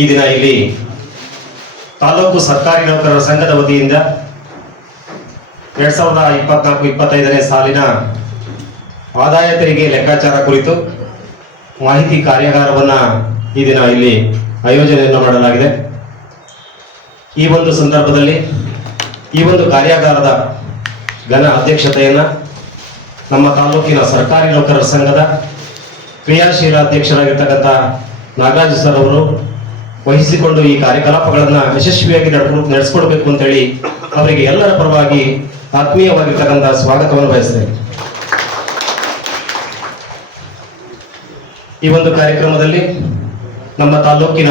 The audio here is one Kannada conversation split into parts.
ಈ ದಿನ ಇಲ್ಲಿ ತಾಲೂಕು ಸರ್ಕಾರಿ ನೌಕರರ ಸಂಘದ ವತಿಯಿಂದ ಎರಡ್ ಸಾವಿರದ ಇಪ್ಪತ್ನಾಲ್ಕು, ಇಪ್ಪತ್ತೈದನೇ ಸಾಲಿನ ಆದಾಯ ತೆರಿಗೆ ಲೆಕ್ಕಾಚಾರ ಕುರಿತು ಮಾಹಿತಿ ಕಾರ್ಯಾಗಾರವನ್ನ ಈ ದಿನ ಇಲ್ಲಿ ಆಯೋಜನೆಯನ್ನು ಮಾಡಲಾಗಿದೆ. ಈ ಒಂದು ಸಂದರ್ಭದಲ್ಲಿ ಈ ಒಂದು ಕಾರ್ಯಾಗಾರದ ಘನ ಅಧ್ಯಕ್ಷತೆಯನ್ನ ನಮ್ಮ ತಾಲೂಕಿನ ಸರ್ಕಾರಿ ನೌಕರರ ಸಂಘದ ಕ್ರಿಯಾಶೀಲ ಅಧ್ಯಕ್ಷರಾಗಿರ್ತಕ್ಕಂಥ ನಾಗರಾಜ್ ಸರ್ ಅವರು ವಹಿಸಿಕೊಂಡು ಈ ಕಾರ್ಯಕಲಾಪಗಳನ್ನು ಯಶಸ್ವಿಯಾಗಿ ನಡ್ಕೊ- ನಡೆಸ್ಕೊಡ್ಬೇಕು ಅಂತೇಳಿ ಅವರಿಗೆ ಎಲ್ಲರ ಪರವಾಗಿ ಆತ್ಮೀಯವಾಗಿರ್ತಕ್ಕಂಥ ಸ್ವಾಗತವನ್ನು ಬಯಸ್ತೇನೆ. ಈ ಒಂದು ಕಾರ್ಯಕ್ರಮದಲ್ಲಿ ನಮ್ಮ ತಾಲೂಕಿನ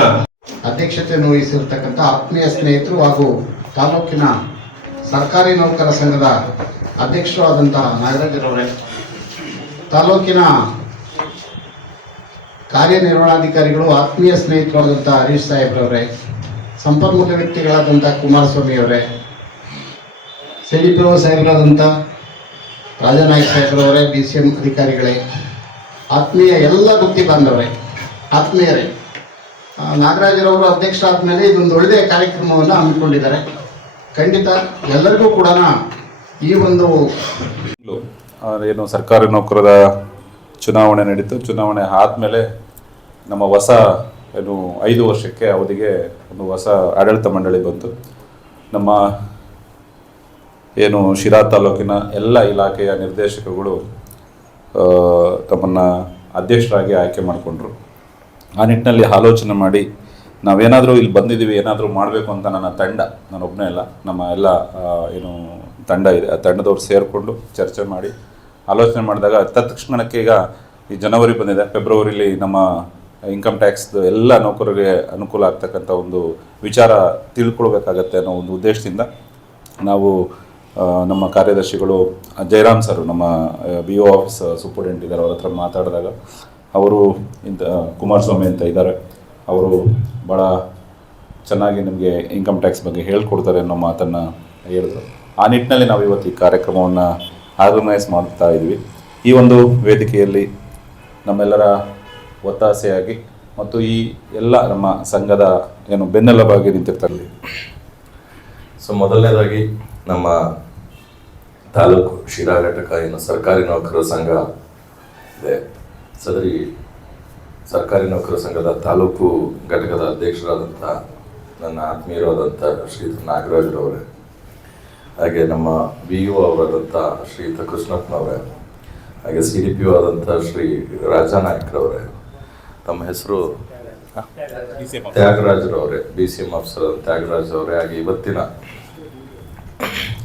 ಅಧ್ಯಕ್ಷತೆಯನ್ನು ವಹಿಸಿರ್ತಕ್ಕಂಥ ಆತ್ಮೀಯ ಸ್ನೇಹಿತರು ಹಾಗೂ ತಾಲೂಕಿನ ಸರ್ಕಾರಿ ನೌಕರ ಸಂಘದ ಅಧ್ಯಕ್ಷರು ಆದಂತಹ ನಾಗರಾಜರವರೇ, ತಾಲೂಕಿನ ಕಾರ್ಯನಿರ್ವಹಣಾಧಿಕಾರಿಗಳು, ಆತ್ಮೀಯ ಸ್ನೇಹಿತರಾದಂಥ ಹರೀಶ್ ಸಾಹೇಬ್ರವರೇ, ಸಂಪನ್ಮೂಲ ವ್ಯಕ್ತಿಗಳಾದಂಥ ಕುಮಾರಸ್ವಾಮಿ ಅವರೇ ಡಿ ಪಿ ಒ ಸಾಹೇಬರಾದಂಥ ರಾಜನಾಯಕ್ ಸಾಹೇಬ್ರವರೇ, ಬಿ ಸಿ ಎಂ ಅಧಿಕಾರಿಗಳೇ, ಆತ್ಮೀಯ ಎಲ್ಲ ವೃತ್ತಿ ಬಾಂಧವರೇ, ಆತ್ಮೀಯರೇ ನಾಗರಾಜರವರು ಅಧ್ಯಕ್ಷರಾದ ಮೇಲೆ ಇದೊಂದು ಒಳ್ಳೆಯ ಕಾರ್ಯಕ್ರಮವನ್ನು ಹಮ್ಮಿಕೊಂಡಿದ್ದಾರೆ. ಖಂಡಿತ ಎಲ್ಲರಿಗೂ ಕೂಡ ಈ ಒಂದು ಏನು ಸರ್ಕಾರಿ ನೌಕರರ ಚುನಾವಣೆ ನಡೀತು. ಚುನಾವಣೆ ಆದಮೇಲೆ ನಮ್ಮ ಹೊಸ ಏನು ಐದು ವರ್ಷಕ್ಕೆ ಅವಧಿಗೆ ಒಂದು ಹೊಸ ಆಡಳಿತ ಮಂಡಳಿ ಬಂತು. ನಮ್ಮ ಏನು ಶಿರಾ ತಾಲೂಕಿನ ಎಲ್ಲ ಇಲಾಖೆಯ ನಿರ್ದೇಶಕಗಳು ತಮ್ಮನ್ನು ಅಧ್ಯಕ್ಷರಾಗಿ ಆಯ್ಕೆ ಮಾಡಿಕೊಂಡ್ರು. ಆ ನಿಟ್ಟಿನಲ್ಲಿ ಆಲೋಚನೆ ಮಾಡಿ ನಾವೇನಾದರೂ ಇಲ್ಲಿ ಬಂದಿದ್ದೀವಿ, ಏನಾದರೂ ಮಾಡಬೇಕು ಅಂತ ನನ್ನ ತಂಡ ನಾನು ಒಬ್ಬನೇ ಇಲ್ಲ ನಮ್ಮ ಎಲ್ಲ ಏನು ತಂಡ ಇದೆ, ಆ ತಂಡದವ್ರು ಸೇರಿಕೊಂಡು ಚರ್ಚೆ ಮಾಡಿ ಆಲೋಚನೆ ಮಾಡಿದಾಗ ತತ್ಕ್ಷಣಕ್ಕೆ ಈಗ ಈ ಜನವರಿ ಬಂದಿದೆ, ಫೆಬ್ರವರಿಲಿ ನಮ್ಮ ಇನ್ಕಮ್ ಟ್ಯಾಕ್ಸ್ ಎಲ್ಲ ನೌಕರರಿಗೆ ಅನುಕೂಲ ಆಗ್ತಕ್ಕಂಥ ಒಂದು ವಿಚಾರ ತಿಳ್ಕೊಳ್ಬೇಕಾಗತ್ತೆ ಅನ್ನೋ ಒಂದು ಉದ್ದೇಶದಿಂದ ನಾವು ನಮ್ಮ ಕಾರ್ಯದರ್ಶಿಗಳು ಜಯರಾಮ್ ಸರ್, ನಮ್ಮ ಬಿ ಒ ಆಫೀಸ್ ಸೂಪರಿಂಟೆಂಟ್ ಇದ್ದಾರೆ, ಅವ್ರ ಹತ್ರ ಮಾತಾಡಿದಾಗ ಅವರು ಇಂಥ ಕುಮಾರಸ್ವಾಮಿ ಅಂತ ಇದ್ದಾರೆ. ಅವರು ಭಾಳ ಚೆನ್ನಾಗಿ ನಿಮಗೆ ಇನ್ಕಮ್ ಟ್ಯಾಕ್ಸ್ ಬಗ್ಗೆ ಹೇಳ್ಕೊಡ್ತಾರೆ ಅನ್ನೋ ಮಾತನ್ನು ಹೇಳಿದ್ರು. ಆ ನಿಟ್ಟಿನಲ್ಲಿ ನಾವು ಇವತ್ತು ಈ ಕಾರ್ಯಕ್ರಮವನ್ನು ಆರ್ಗನೈಸ್ ಮಾಡ್ತಾ ಇದ್ವಿ. ಈ ಒಂದು ವೇದಿಕೆಯಲ್ಲಿ ನಮ್ಮೆಲ್ಲರ ಒತ್ತಾಸೆಯಾಗಿ ಮತ್ತು ಈ ಎಲ್ಲ ನಮ್ಮ ಸಂಘದ ಏನು ಬೆನ್ನೆಲುಬಾಗಿ ನಿಂತಿರ್ತಾರೆ. ಸೊ ಮೊದಲನೇದಾಗಿ ನಮ್ಮ ತಾಲೂಕು ಶಿರಾ ಘಟಕ ಏನು ಸರ್ಕಾರಿ ನೌಕರರ ಸಂಘ ಇದೆ. ಸದರಿ ಸರ್ಕಾರಿ ನೌಕರರ ಸಂಘದ ತಾಲೂಕು ಘಟಕದ ಅಧ್ಯಕ್ಷರಾದಂಥ ನನ್ನ ಆತ್ಮೀಯರಾದಂಥ ಶ್ರೀ ನಾಗರಾಜ್ರವರೇ ಹಾಗೆ ನಮ್ಮ ಬಿ ಯು ಅವರಾದಂಥ ಶ್ರೀಯುತ ಕೃಷ್ಣಪ್ಪನವರೇ ಹಾಗೆ ಸಿ ಡಿ ಪಿ ಆದಂಥ ಶ್ರೀ ರಾಜಾನಾಯ್ಕರವರೇ, ತಮ್ಮ ಹೆಸರು ತ್ಯಾಗರಾಜರವರೇ B C M officer Tyagaraj ಅವರೇ, ಹಾಗೆ ಇವತ್ತಿನ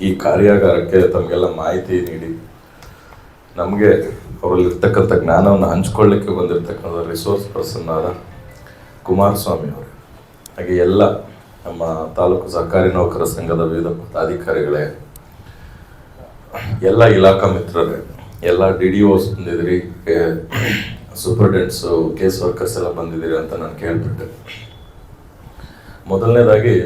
ಈ ಕಾರ್ಯಾಗಾರಕ್ಕೆ ತಮಗೆಲ್ಲ ಮಾಹಿತಿ ನೀಡಿ, ನಮಗೆ ಅವರಲ್ಲಿರ್ತಕ್ಕಂಥ ಜ್ಞಾನವನ್ನು ಹಂಚ್ಕೊಳ್ಳಿಕ್ಕೆ ಬಂದಿರತಕ್ಕಂಥ ರಿಸೋರ್ಸ್ ಪರ್ಸನ್ ಆದ ಕುಮಾರಸ್ವಾಮಿ ಅವರು, ಹಾಗೆ ಎಲ್ಲ ನಮ್ಮ ತಾಲೂಕು ಸರ್ಕಾರಿ ನೌಕರ ಸಂಘದ ವಿವಿಧ ಪದಾಧಿಕಾರಿಗಳೇ ಎಲ್ಲ ಇಲಾಖಾ ಮಿತ್ರರೇ ಎಲ್ಲ ಡಿ ಡಿ ಓಸ್ ಬಂದಿದ್ರಿ ಸೂಪರ್ಡೆಂಟ್ಸು ಕೇಸ್ ವರ್ಕರ್ಸ್ ಎಲ್ಲ ಬಂದಿದ್ದೀರಿ ಅಂತ ನಾನು ಕೇಳ್ಬಿಟ್ಟೆ ಮೊದಲನೇದಾಗಿ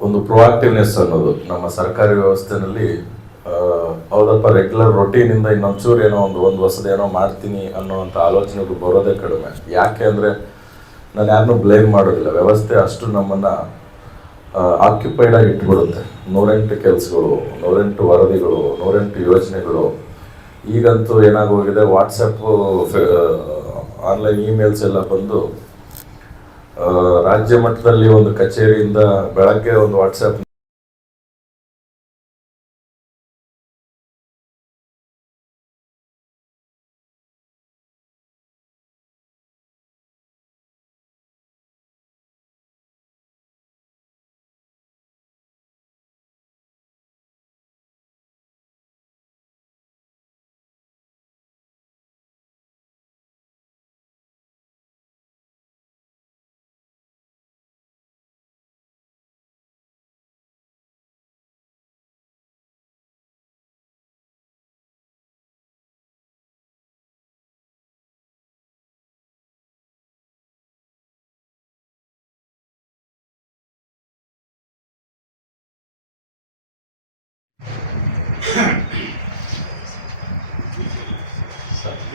ಒಂದು ಪ್ರೊಆಕ್ಟಿವ್ನೆಸ್ ಅನ್ನೋದು ನಮ್ಮ ಸರ್ಕಾರಿ ವ್ಯವಸ್ಥೆನಲ್ಲಿ ಆ, ಹೌದಪ್ಪ ರೆಗ್ಯುಲರ್ ರೊಟೀನಿಂದ ಇನ್ನೊಂಚೂರು ಏನೋ ಒಂದು ಒಂದು ಹೊಸದೇನೋ ಮಾಡ್ತೀನಿ ಅನ್ನೋವಂಥ ಆಲೋಚನೆಗಳು ಬರೋದೇ ಕಡಿಮೆ. ಯಾಕೆ ಅಂದರೆ ನಾನು ಯಾರನ್ನು ಬ್ಲೇಮ್ ಮಾಡೋದಿಲ್ಲ. ವ್ಯವಸ್ಥೆ ಅಷ್ಟು ನಮ್ಮನ್ನು ಆಕ್ಯುಪೈಡ್ ಆಗಿ ಇಟ್ಬಿಡುತ್ತೆ. ನೂರೆಂಟು ಕೆಲಸಗಳು, ನೂರೆಂಟು ವರದಿಗಳು, ನೂರೆಂಟು ಯೋಜನೆಗಳು. ಈಗಂತೂ ಏನಾಗೋಗಿದೆ ವಾಟ್ಸಪ್ಪು ಆನ್ಲೈನ್ ಇಮೇಲ್ಸ್ ಎಲ್ಲ ಬಂದು ರಾಜ್ಯ ಮಟ್ಟದಲ್ಲಿ ಒಂದು ಕಚೇರಿಯಿಂದ ಬೆಳಗ್ಗೆ ಒಂದು ವಾಟ್ಸಪ್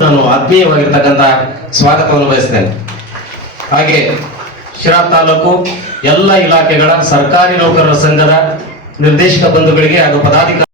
ನಾನು ಆತ್ಮೀಯವಾಗಿರ್ತಕ್ಕಂಥ ಸ್ವಾಗತವನ್ನು ಬಯಸ್ತೇನೆ. ಹಾಗೆ ಶಿರಾ ತಾಲೂಕು ಎಲ್ಲ ಇಲಾಖೆಗಳ ಸರ್ಕಾರಿ ನೌಕರರ ಸಂಘದ ನಿರ್ದೇಶಕ ಬಂಧುಗಳಿಗೆ ಹಾಗೂ ಪದಾಧಿಕಾರಿ